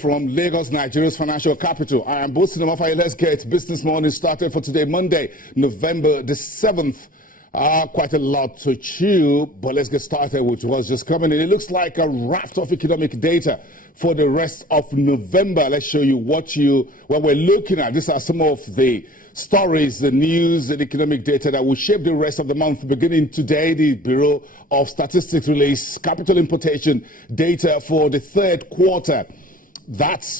from Lagos, Nigeria's financial capital. I am boasting of Let's get business morning started for today, Monday, November the 7th. Quite a lot to chew, but let's get started with what's just coming in. It looks like a raft of economic data for the rest of November. Let's show you what we're looking at. These are some of the stories, the news, and economic data that will shape the rest of the month. Beginning today, the Bureau of Statistics released capital importation data for the third quarter.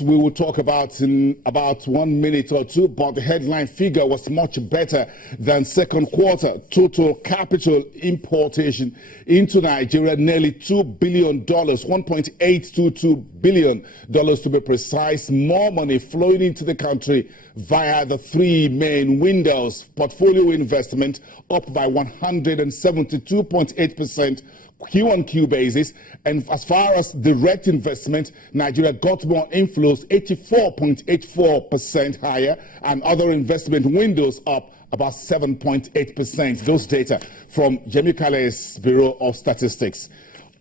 We will talk about in about 1 minute or two, but the headline figure was much better than second quarter. Total capital importation into Nigeria, nearly $2 billion, $1.822 billion to be precise. More money flowing into the country via the three main windows. Portfolio investment up by 172.8%. Q-on-Q basis, and as far as direct investment, Nigeria got more inflows, 84.84% higher, and other investment windows up about 7.8%. Those data from Yemi Kale's Bureau of Statistics.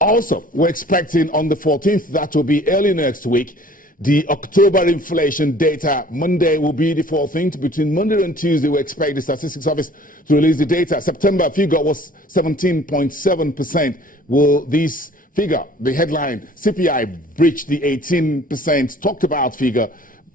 Also, we're expecting on the 14th, that will be early next week, the October inflation data. Monday will be the 14th. Between Monday and Tuesday, we expect the Statistics Office to release the data. September figure was 17.7%. Will this figure, the headline CPI, breach the 18% talked about figure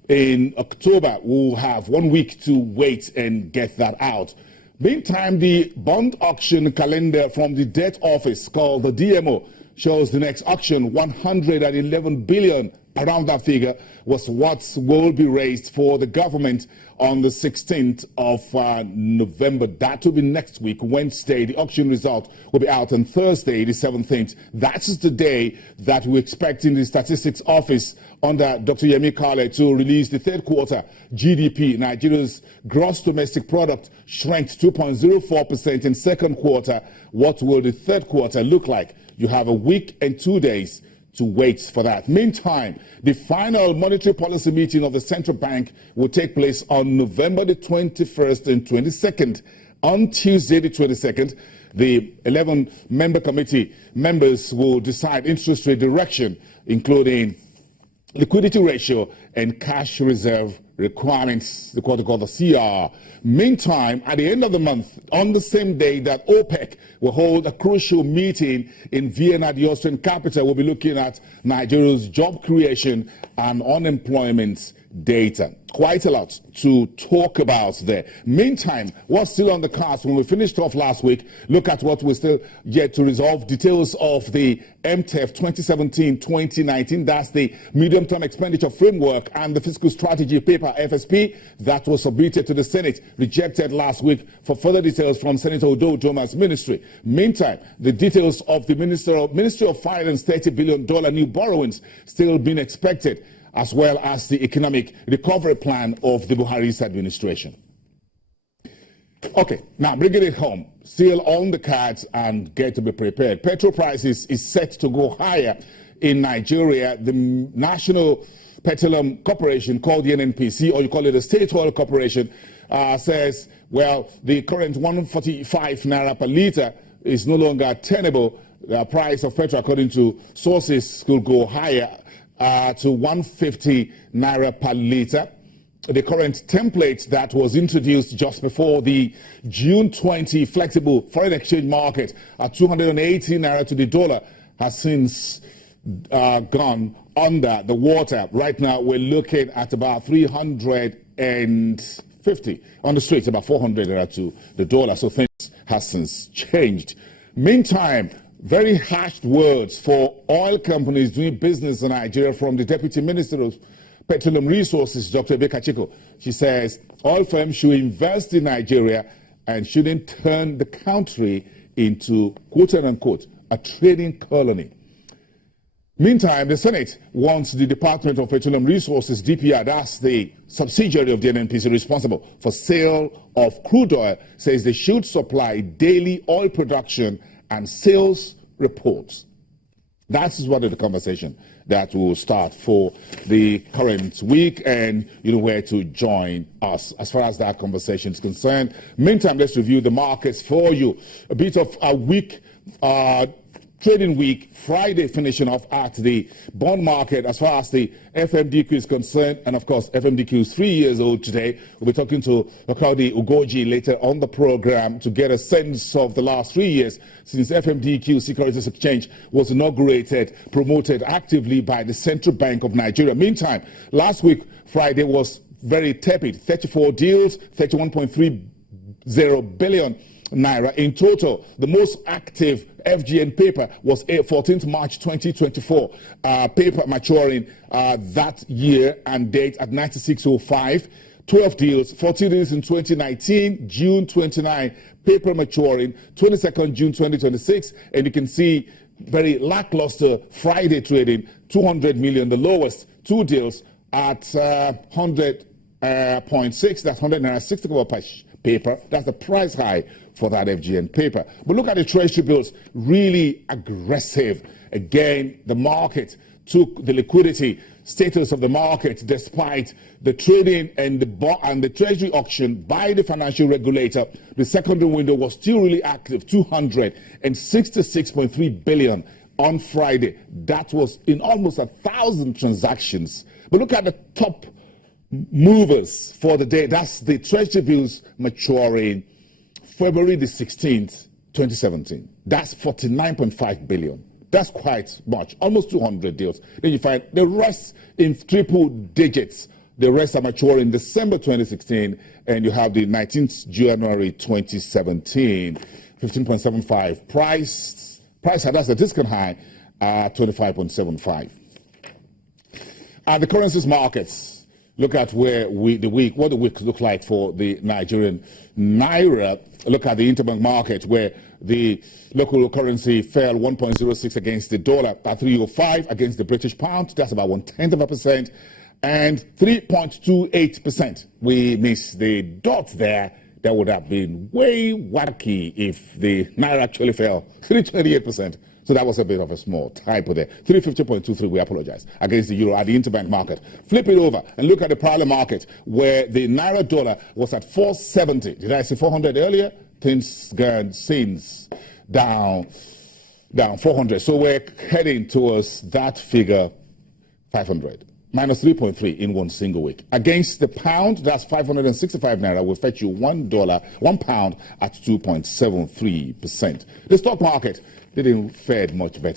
in October? We'll have 1 week to wait and get that out. Meantime, the bond auction calendar from the debt office called the DMO shows the next auction, 111 billion. Around that figure was what will be raised for the government on the 16th of November. That will be next week, Wednesday. The auction result will be out on Thursday, the 17th. That is the day that we're expecting the Statistics Office under Dr. Yemi Kale to release the third quarter GDP. Nigeria's gross domestic product shrank 2.04% in second quarter. What will the third quarter look like? You have a week and 2 days to wait for that. Meantime, the final monetary policy meeting of the central bank will take place on November the 21st and 22nd. On Tuesday the 22nd, the 11-member committee members will decide interest rate direction, including liquidity ratio and cash reserve requirements, the what they call the CR. Meantime, at the end of the month, on the same day that OPEC will hold a crucial meeting in Vienna, the Austrian capital, we'll be looking at Nigeria's job creation and unemployment data. Quite a lot to talk about there. Meantime, what's still on the cards when we finished off last week, look at what we're still yet to resolve. Details of the MTEF 2017-2019, that's the medium-term expenditure framework, and the fiscal strategy paper, FSP, that was submitted to the Senate, rejected last week for further details from Senator Udo Udoma's ministry. Meantime, the details of the Ministry of Finance $30 billion new borrowings still being expected, as well as the economic recovery plan of the Buhari's administration. Okay, now bringing it home, still on the cards and get to be prepared. Petrol prices is set to go higher in Nigeria. The National Petroleum Corporation, called the NNPC, or you call it the State Oil Corporation, says, well, the current 145 naira per litre is no longer tenable. The price of petrol, according to sources, could go higher to 150 naira per litre. The current template that was introduced just before the June 20 flexible foreign exchange market at 280 naira to the dollar has since gone under the water. Right now, we're looking at about 350 on the streets, about 400 naira to the dollar. So things have since changed. Meantime, very harsh words for oil companies doing business in Nigeria from the Deputy Minister of Petroleum Resources, Dr. Ebeka Chiko. She says oil firms should invest in Nigeria and shouldn't turn the country into, quote-unquote, a trading colony. Meantime, the Senate wants the Department of Petroleum Resources, DPR, that's the subsidiary of the NNPC responsible for sale of crude oil, says they should supply daily oil production and sales reports. That is one of the conversation that will start for the current week, and you know where to join us as far as that conversation is concerned. Meantime, let's review the markets for you. A bit of a weak trading week, Friday finishing off at the bond market as far as the FMDQ is concerned. And of course, FMDQ is 3 years old today. We'll be talking to Okaudi Ugoji later on the program to get a sense of the last 3 years since FMDQ Securities Exchange was inaugurated, promoted actively by the Central Bank of Nigeria. Meantime, last week, Friday was very tepid. 34 deals, 31.30 billion naira in total. The most active FGN paper was 14th March 2024. Paper maturing that year and date at 96.05. 12 deals, 14 deals in 2019, June 29. Paper maturing 22nd June 2026. And you can see very lackluster Friday trading, 200 million, the lowest. 2 deals at 100.6. That's 160 per paper. That's the price high for that FGN paper. But look at the treasury bills, really aggressive. Again, the market took the liquidity status of the market despite the trading and the treasury auction by the financial regulator. The secondary window was still really active, 266.3 billion on Friday. That was in almost 1,000 transactions. But look at the top movers for the day. That's the treasury bills maturing February the 16th, 2017. That's 49.5 billion. That's quite much, almost 200 deals. Then you find the rest in triple digits. The rest are maturing December 2016, and you have the 19th January 2017, 15.75 price. That's a discount high, 25.75. At the currencies markets, look at what the week look like for the Nigerian naira. Look at the interbank market where the local currency fell 1.06 against the dollar, at 3.05 against the British pound. That's about 0.1%, and 3.28%. We missed the dot there. That would have been way wacky if the naira actually fell 3.28%. So that was a bit of a small typo there. 350.23, we apologize, against the euro at the interbank market. Flip it over and look at the parallel market where the naira dollar was at 470. Did I say 400 earlier? Things gone since down 400. So we're heading towards that figure, 500. Minus 3.3 in one single week. Against the pound, that's 565 naira, will fetch you $1 at 2.73%. The stock market didn't fare much better.